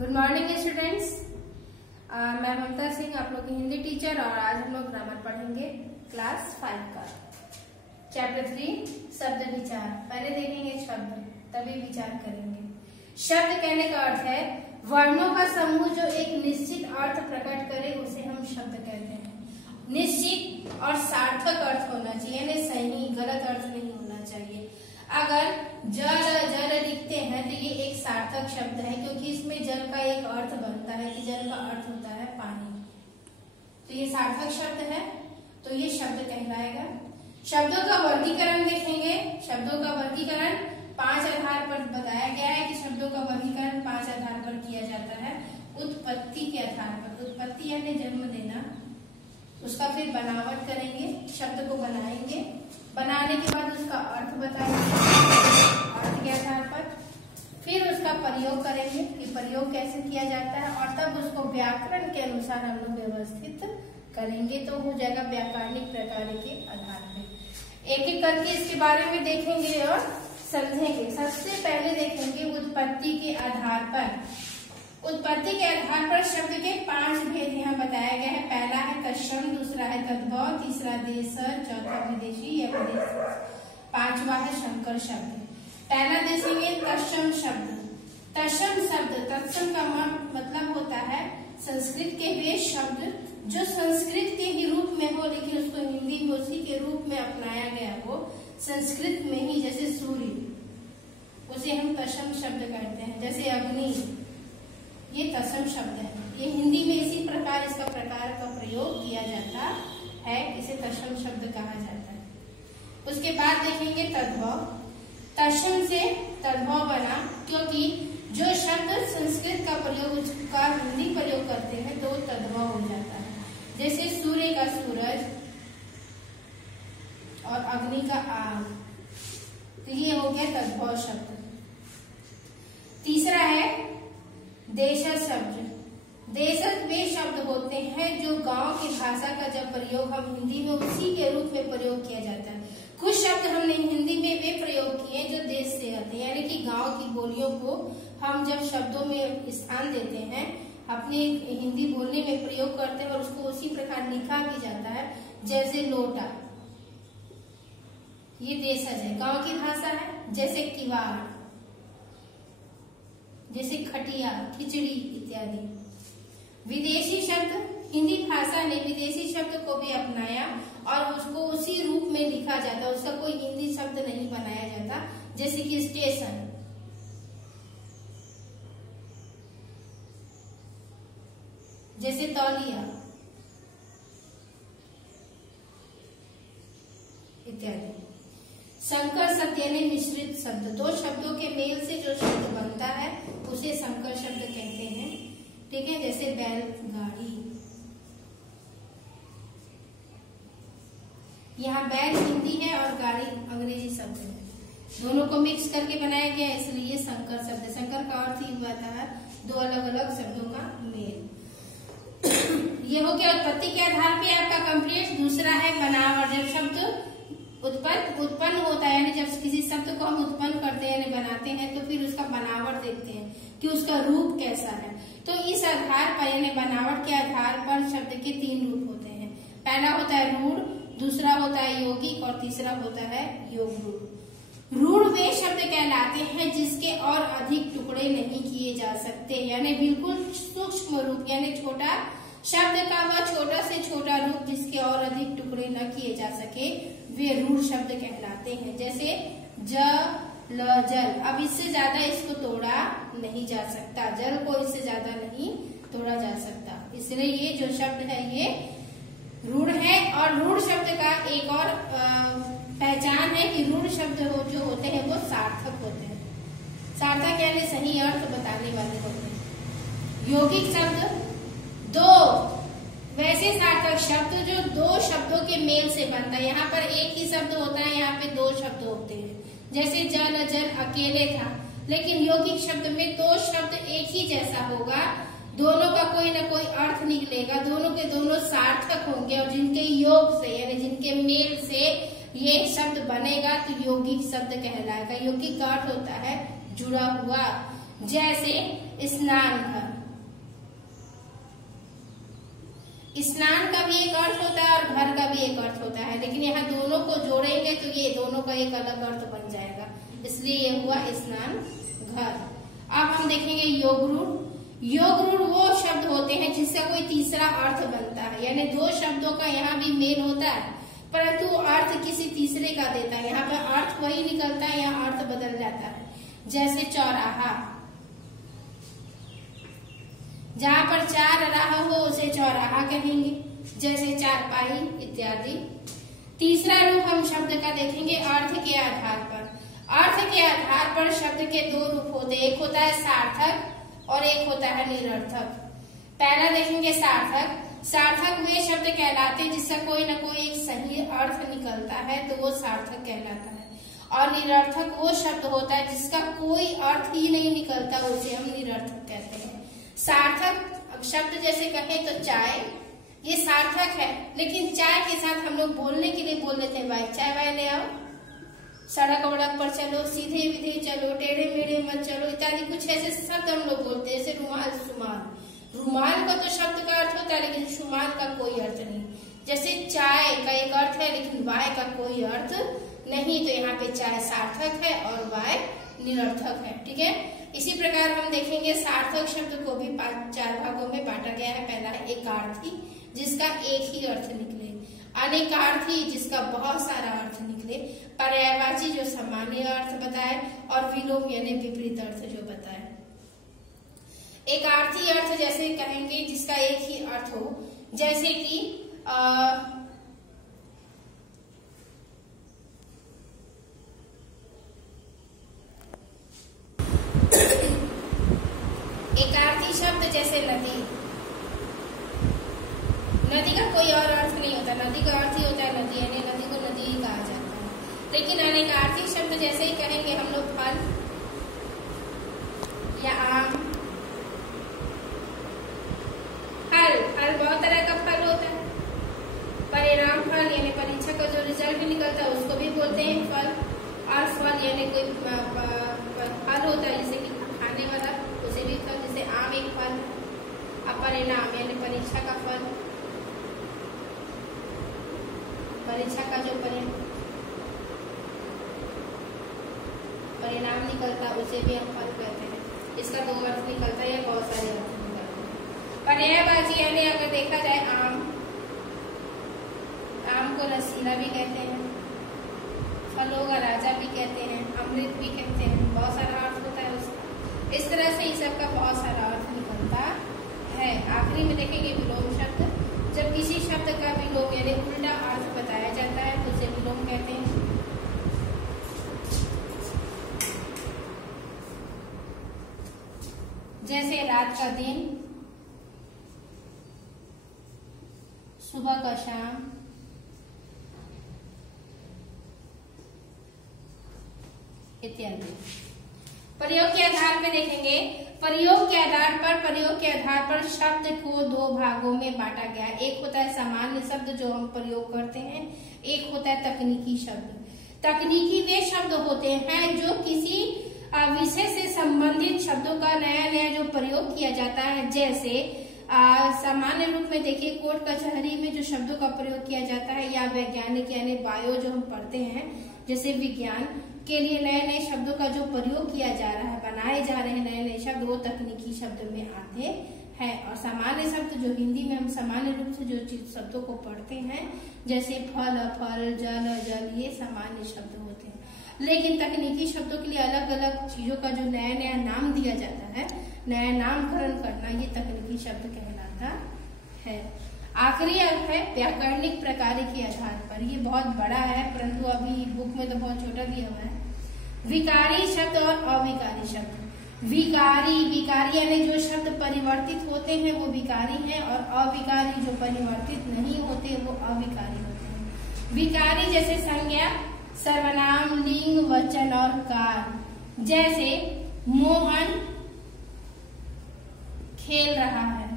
Good morning students. मैं ममता सिंह, आप लोग की हिंदी टीचर, और आज हम लोग ग्रामर पढ़ेंगे क्लास 5 का चैप्टर 3 शब्द विचार। पहले देखेंगे शब्द, तभी विचार करेंगे। शब्द कहने का अर्थ है वर्णों का समूह जो एक निश्चित अर्थ प्रकट करे, उसे हम शब्द कहते हैं। निश्चित और सार्थक अर्थ होना चाहिए, यानी सही गलत अर्थ नहीं होना चाहिए। अगर जल जल लिखते हैं तो ये एक सार्थक शब्द है, क्योंकि इसमें जल का एक अर्थ बनता है कि जल का अर्थ होता है पानी, तो ये सार्थक शब्द है, तो ये शब्द कहलाएगा। शब्दों का वर्गीकरण देखेंगे। शब्दों का वर्गीकरण 5 आधार पर बताया गया है कि शब्दों का वर्गीकरण 5 आधार पर किया जाता है। उत्पत्ति के आधार पर, उत्पत्ति यानी जन्म देना, उसका फिर बनावट करेंगे, शब्द को बनाएंगे, बनाने के बाद उसका अर्थ बताएंगे अर्थ के आधार पर, फिर उसका प्रयोग करेंगे कि प्रयोग कैसे किया जाता है, और तब उसको व्याकरण के अनुसार हम लोग व्यवस्थित करेंगे, तो हो जाएगा व्याकरणिक प्रकार के आधार पे। एक एक करके इसके बारे में देखेंगे और समझेंगे। सबसे पहले देखेंगे उत्पत्ति के आधार पर। उत्पत्ति के आधार पर शब्द के 5 भेद यहाँ बताया गया है। पहला है तत्सम, दूसरा है तद्भव, तीसरा देशज, चौथा विदेशी या विदेशी, 5वां है संकर शब्द। पहला देखेंगे तत्सम शब्द। तत्सम शब्द, तत्सम का मतलब होता है संस्कृत के वे शब्द जो संस्कृत के ही रूप में हो, लेकिन उसको हिंदी में उसी के रूप में अपनाया गया हो, संस्कृत में ही। जैसे सूर्य, उसे हम तत्सम शब्द कहते हैं। जैसे अग्नि, ये तत्सम शब्द है। ये हिंदी में इसी प्रकार इसका प्रकार का प्रयोग किया जाता है, इसे तत्सम शब्द कहा जाता है। उसके बाद देखेंगे तद्भव। तत्सम से तद्भव बना, क्योंकि जो शब्द संस्कृत का प्रयोग उसका हिंदी प्रयोग करते हैं तो तद्भव हो जाता है। जैसे सूर्य का सूरज और अग्नि का आग, तो ये हो गया तद्भव शब्द। तीसरा है देशज शब्द। देशज वे शब्द होते हैं जो गांव की भाषा का जब प्रयोग हम हिंदी में उसी के रूप में प्रयोग किया जाता है। कुछ शब्द हमने हिंदी में वे प्रयोग किए जो देश से आते हैं, यानी कि गांव की बोलियों को हम जब शब्दों में स्थान देते हैं, अपने हिंदी बोलने में प्रयोग करते हैं और उसको उसी प्रकार लिखा भी जाता है। जैसे लोटा, ये देशज है, गांव की भाषा है। जैसे किवाड़, जैसे खटिया, खिचड़ी इत्यादि। विदेशी शब्द, हिंदी भाषा ने विदेशी शब्द को भी अपनाया और उसको उसी रूप में लिखा जाता है, उसका कोई हिंदी शब्द नहीं बनाया जाता। जैसे कि स्टेशन, जैसे तौलिया इत्यादि। संकर शब्द यानी मिश्रित शब्द, 2 शब्दों के मेल से जो शब्द बनता है उसे संकर शब्द कहते हैं। ठीक है, जैसे बैल गाड़ी, यहाँ बैल हिंदी है और गाड़ी अंग्रेजी शब्द है, दोनों को मिक्स करके बनाया गया, इसलिए संकर शब्द है। संकर का अर्थ ही हुआ था 2 अलग अलग शब्दों का मेल। ये हो गया उत्पत्ति के आधार पे आपका कंप्लीट। दूसरा है बनावट। जब शब्द उत्पन्न होता है, यानी जब किसी शब्द को हम उत्पन्न करते हैं यानी बनाते हैं, तो फिर उसका बनावट देखते हैं कि उसका रूप कैसा है। तो इस आधार पर यानी बनावट के आधार पर शब्द के 3 रूप होते हैं। पहला होता है रूढ़, दूसरा होता है यौगिक और तीसरा होता है योग रूढ़। रूढ़ वे शब्द कहलाते हैं जिसके और अधिक टुकड़े नहीं किए जा सकते, यानी बिल्कुल सूक्ष्म रूप, यानी छोटा शब्द का वह छोटा से छोटा रूप जिसके और अधिक टुकड़े न किए जा सके, वे रूढ़ शब्द कहलाते हैं। जैसे ज ल जल, अब इससे ज्यादा इसको तोड़ा नहीं जा सकता, जल को इससे ज्यादा नहीं तोड़ा जा सकता, इसलिए ये जो शब्द है ये रूढ़ है। और रूढ़ शब्द का एक और पहचान है कि रूढ़ शब्द जो होते हैं वो सार्थक होते हैं। सार्थक यानी सही अर्थ बताने वाले होते हैं। यौगिक शब्द 2 वैसे सार्थक शब्द जो 2 शब्दों के मेल से बनता है। यहाँ पर एक ही शब्द होता है, यहाँ पे 2 शब्द होते हैं। जैसे जल जल अकेले था, लेकिन यौगिक शब्द में 2 शब्द एक ही जैसा होगा, दोनों का कोई ना कोई अर्थ निकलेगा, दोनों के दोनों सार्थक होंगे, और जिनके योग से यानी जिनके मेल से ये शब्द बनेगा तो यौगिक शब्द कहलाएगा। यौगिक का अर्थ होता है जुड़ा हुआ। जैसे स्नान घर, स्नान का भी एक अर्थ होता है और घर का भी एक अर्थ होता है, लेकिन यहाँ दोनों को जोड़ेंगे तो ये दोनों का एक अलग अर्थ बन जाएगा, इसलिए ये हुआ स्नान घर। अब हम देखेंगे योग रूढ़। योग रूढ़ वो शब्द होते हैं जिसका कोई तीसरा अर्थ बनता है, यानी दो शब्दों का यहाँ भी मेल होता है परंतु अर्थ किसी तीसरे का देता है। यहाँ पर अर्थ वही निकलता है, यहाँ अर्थ बदल जाता है। जैसे चौराहा, जहाँ पर चार राह हो उसे चौराहा कहेंगे, जैसे चारपाई इत्यादि। तीसरा रूप हम शब्द का देखेंगे अर्थ के आधार पर। अर्थ के आधार पर शब्द के दो रूप होते हैं, एक होता है सार्थक और एक होता है निरर्थक। पहला देखेंगे सार्थक। सार्थक वे शब्द कहलाते हैं जिसका कोई न कोई एक सही अर्थ निकलता है तो वो सार्थक कहलाता है, और निरर्थक वो शब्द होता है जिसका कोई अर्थ ही नहीं निकलता, उसे हम निरर्थक कहते हैं। सार्थक शब्द जैसे कहें तो चाय, ये सार्थक है, लेकिन चाय के साथ हम लोग बोलने के लिए बोल देते हैं भाई चाय वाय ले आओ, सड़क वड़क पर चलो, सीधे विधे चलो, टेढ़े मेढ़े मत चलो इत्यादि कुछ ऐसे शब्द हम लोग बोलते हैं। जैसे रुमाल, सुमाल। रुमाल का तो शब्द का अर्थ होता है लेकिन शुमाल का कोई अर्थ नहीं। जैसे चाय का एक अर्थ है लेकिन वाय का कोई अर्थ नहीं, तो यहाँ पे चाय सार्थक है और वाय निरर्थक है। ठीक है, इसी प्रकार हम देखेंगे सार्थक शब्द को भी चार भागों में बांटा गया है। पहला है एकार्थी, जिसका एक ही अर्थ निकले, अनेकार्थी जिसका बहुत सारा अर्थ निकले, पर्यायवाची जो सामान्य अर्थ बताए, और विलोम यानी विपरीत अर्थ जो बताए। एकार्थी अर्थ जैसे कहेंगे जिसका एक ही अर्थ हो, जैसे कि एकार्थी शब्द जैसे नदी। नदी का कोई और अर्थ नहीं होता, नदी का अर्थ ही होता है नदी, यानी नदी को नदी ही कहा जाता है। लेकिन अनेकार्थी शब्द जैसे ही कहेंगे हम लोग फल या आम। फल बहुत तरह का फल होता है, परिणाम फल यानी परीक्षा का जो रिजल्ट निकलता है उसको भी बोलते हैं फल, और फल यानी कोई फल होता है जैसे कि खाने वाला उसे भी फल, जैसे आम एक फल। अपरिणाम यानी परीक्षा का फल, परीक्षा का जो परिणाम निकलता उसे भी हम फल कहते हैं। इसका दो अर्थ निकलता है या बहुत सारे अर्थ निकलते हैं। पर्यायवाची यानी अगर देखा जाए आम को रसीला भी कहते हैं, फलों का राजा भी कहते हैं, अमृत भी कहते हैं, बहुत सारा अर्थ होता है उसका। इस तरह से इस सब का बहुत सारा अर्थ निकलता है। आखिरी में देखेंगे विलोम शब्द। जब किसी शब्द का विलोम यानी उल्टा अर्थ बताया जाता है तो उसे विलोम कहते हैं। जैसे रात का दिन, सुबह का शाम, इत्यादि। प्रयोग के आधार पे देखेंगे, प्रयोग के आधार पर शब्द को दो भागों में बांटा गया। एक होता है सामान्य शब्द जो हम प्रयोग करते हैं, एक होता है तकनीकी शब्द। तकनीकी वे शब्द होते हैं जो किसी विषय से संबंधित शब्दों का नया नया जो प्रयोग किया जाता है। जैसे सामान्य रूप में देखिए कोर्ट कचहरी में जो शब्दों का प्रयोग किया जाता है, या वैज्ञानिक यानी बायो जो हम पढ़ते हैं, जैसे विज्ञान के लिए नए नए शब्दों का जो प्रयोग किया जा रहा है, बनाए जा रहे हैं नए नए शब्द, वो तकनीकी शब्द में आते हैं। और सामान्य शब्द जो हिंदी में हम सामान्य रूप से जो शब्दों को पढ़ते हैं, जैसे फल, फल, जल, जल, ये सामान्य शब्द होते हैं। लेकिन तकनीकी शब्दों के लिए अलग अलग चीजों का जो नया नया नाम दिया जाता है, नया नामकरण करना, ये तकनीकी शब्द कहलाता है। आखिरी अर्थ है व्याकरणिक प्रकार के आधार पर। ये बहुत बड़ा है परंतु अभी बुक में तो बहुत छोटा दिया हुआ है। विकारी शब्द और अविकारी शब्द। विकारी यानी जो शब्द परिवर्तित होते हैं वो विकारी हैं, और अविकारी जो परिवर्तित नहीं होते वो अविकारी होते हैं। विकारी जैसे संज्ञा, सर्वनाम, लिंग, वचन और काल। जैसे मोहन खेल रहा है,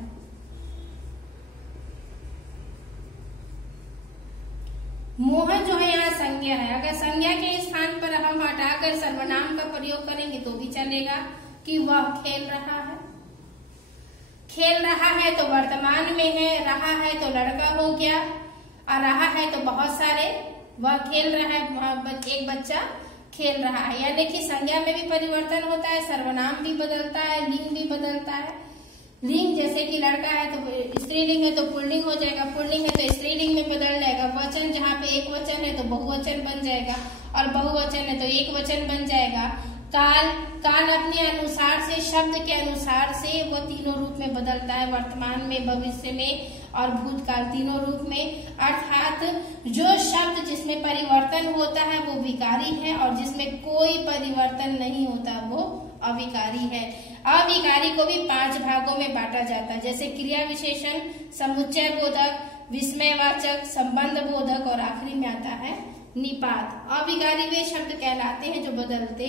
मोहन जो है यहाँ संज्ञा है। अगर संज्ञा के स्थान पर हम हटाकर सर्वनाम का प्रयोग करेंगे तो भी चलेगा कि वह खेल रहा है। खेल रहा है तो वर्तमान में है, रहा है तो लड़का हो गया, और रहा है तो बहुत सारे, वह खेल रहा है, वह एक बच्चा खेल रहा है। यानी कि संज्ञा में भी परिवर्तन होता है, सर्वनाम भी बदलता है, लिंग भी बदलता है। लिंग जैसे कि लड़का है तो स्त्रीलिंग है तो पुल्लिंग हो जाएगा, पुल्लिंग है तो स्त्रीलिंग में बदल जाएगा। वचन जहाँ पे एक वचन है तो बहुवचन बन जाएगा, और बहुवचन है तो एक वचन बन जाएगा। काल, काल अपने अनुसार से, शब्द के अनुसार से वो तीनों रूप में बदलता है, वर्तमान में, भविष्य में और भूतकाल, तीनों रूप में। अर्थात जो शब्द जिसमें परिवर्तन होता है वो विकारी है, और जिसमें कोई परिवर्तन नहीं होता वो अविकारी है। अविकारी को भी 5 भागों में बांटा जाता है, जैसे क्रिया विशेषण, समुच्चय बोधक, विस्मयवाचक, संबंध बोधक, और आखिरी में आता है निपात। अविकारी वे शब्द कहलाते हैं जो बदलते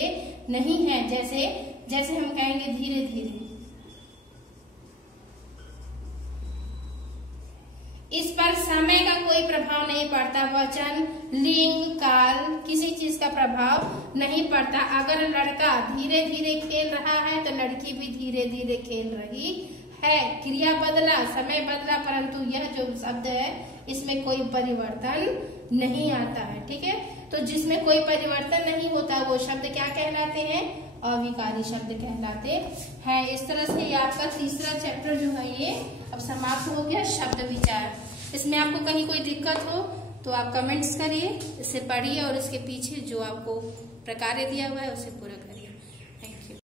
नहीं हैं, जैसे हम कहेंगे धीरे धीरे। इस पर समय का कोई प्रभाव नहीं पड़ता, वचन, लिंग, काल, किसी चीज का प्रभाव नहीं पड़ता। अगर लड़का धीरे धीरे खेल रहा है तो लड़की भी धीरे धीरे खेल रही है। क्रिया बदला, समय बदला, परंतु यह जो शब्द है इसमें कोई परिवर्तन नहीं आता है। ठीक है, तो जिसमें कोई परिवर्तन नहीं होता वो शब्द क्या कहलाते हैं? अविकारी शब्द कहलाते हैं। इस तरह से ये आपका तीसरा चैप्टर जो है ये अब समाप्त हो गया, शब्द विचार। इसमें आपको कहीं कोई दिक्कत हो तो आप कमेंट्स करिए, इसे पढ़िए और इसके पीछे जो आपको प्रकार्य दिया हुआ है उसे पूरा करिए।